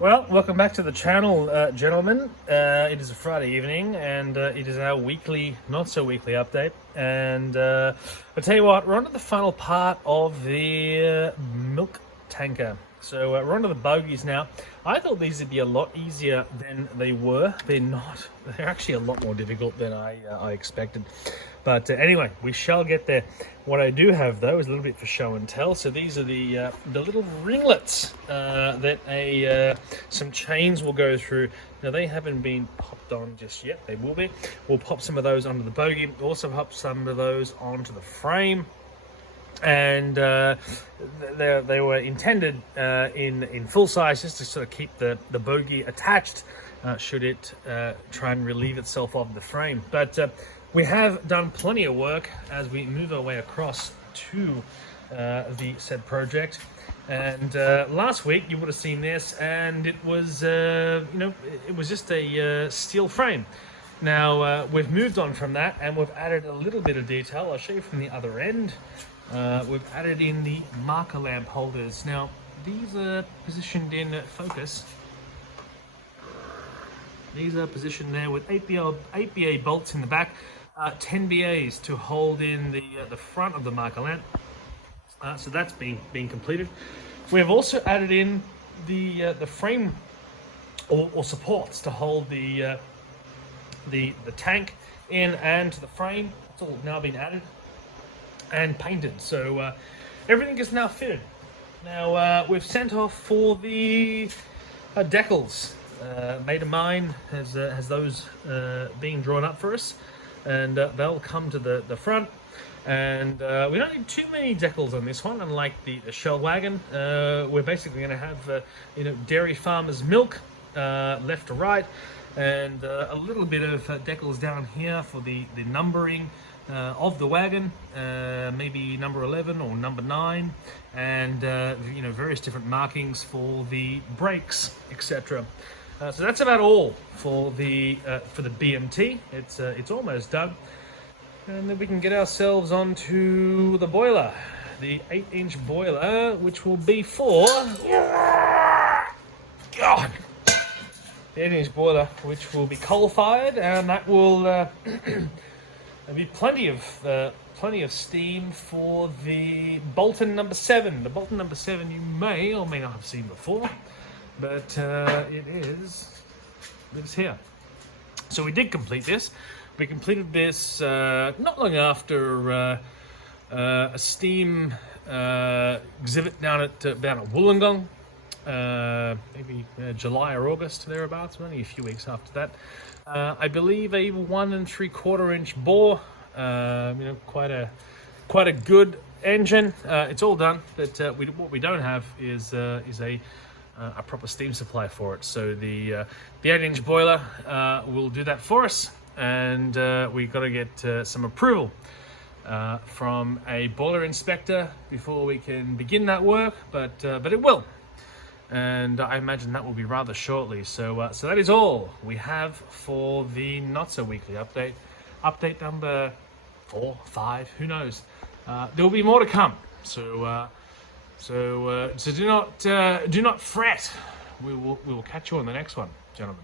Well, welcome back to the channel, gentlemen. It is a Friday evening, and it is our weekly, not so weekly update. And I'll tell you what, we're on to the final part of the milk tanker. So we're on to the bogies now. I thought these would be a lot easier than they were. They're not. They're actually a lot more difficult than I expected. But anyway, we shall get there. What I do have, though, is a little bit for show and tell. So these are the little ringlets that some chains will go through. Now, they haven't been popped on just yet. They will be. We'll pop some of those onto the bogie. Also pop some of those onto the frame. And they were intended in full size just to sort of keep the bogie attached should it try and relieve itself of the frame. But we have done plenty of work as we move our way across to the said project. And last week you would have seen this, and it was it was just a steel frame. Now we've moved on from that, and we've added a little bit of detail. I'll show you from the other end. We've added in the marker lamp holders. Now these are positioned in focus. These are positioned there with 8 BA bolts in the back, 10 BAs to hold in the front of the marker lamp. So that's been completed. We have also added in the frame or supports to hold the tank in and to the frame. It's all now been added and painted. So everything is now fitted. Now we've sent off for the decals. Mate of mine has those being drawn up for us, and they'll come to the front. And we don't need too many decals on this one, unlike the shell wagon. We're basically going to have dairy farmers' milk left to right, and a little bit of decals down here for the numbering of the wagon, maybe number 11 or number 9, and various different markings for the brakes, etc. So that's about all for the BMT. It's almost done, and then we can get ourselves onto the boiler, the 8-inch boiler, which will be for God. The 8-inch boiler, which will be coal-fired, and that will there'll be plenty of steam for the Bolton number 7. The Bolton number 7 you may or may not have seen before, but it's here. So we did complete this. We completed this not long after a steam exhibit down at Wollongong. Maybe July or August, thereabouts, only a few weeks after that. I believe a 1 3/4 inch bore, quite a good engine. It's all done, but what we don't have is a proper steam supply for it. So the 8-inch boiler will do that for us, and we've got to get some approval from a boiler inspector before we can begin that work, but it will. And I imagine that will be rather shortly. So that is all we have for the not so weekly update. Update number 4, 5, who knows? There will be more to come. So do not fret. We will catch you on the next one, gentlemen.